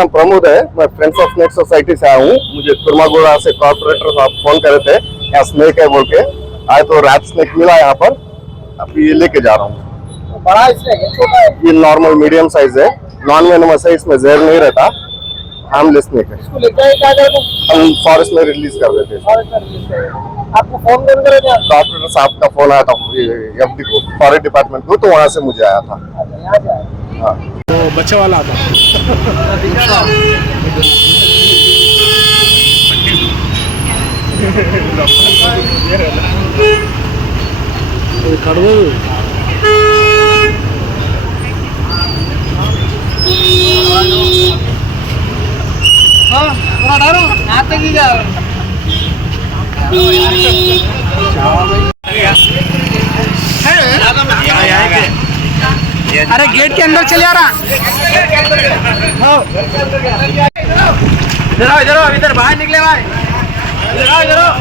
नाम प्रमोद है, मैं फ्रेंड्स ऑफ स्नेक सोसाइटी से आया हूँ। मुझे कुर्मागोड़ा से कॉर्पोरेटर साहब फोन करे थे, यहाँ स्नेक है बोल के। आए तो रैट स्नेक मिला यहाँ पर, अभी ये लेके जा रहा हूँ। बड़ा स्नेक है, छोटा है? ये नॉर्मल मीडियम साइज है, नॉन वेनमस है, इसमें जहर नहीं रहता, हार्मलेस स्नेक है। इसको लेकर आए क्या करते हैं? हम फॉरेस्ट में रिलीज कर देते हैं। फॉरेस्ट में रिलीज करें। आपको फोन कौन करे थे? कॉर्पोरेटर साहब का फोन आया था एफडी को, फॉरेस्ट डिपार्टमेंट को, तो वहाँ से मुझे आया था। यहाँ से आए। हाँ, वो बच्चे वाला था। ಕಡ್ದು अरे गेट के अंदर चले आ रहा। इधर आओ इधर बाहर निकले भाई, इधर आओ।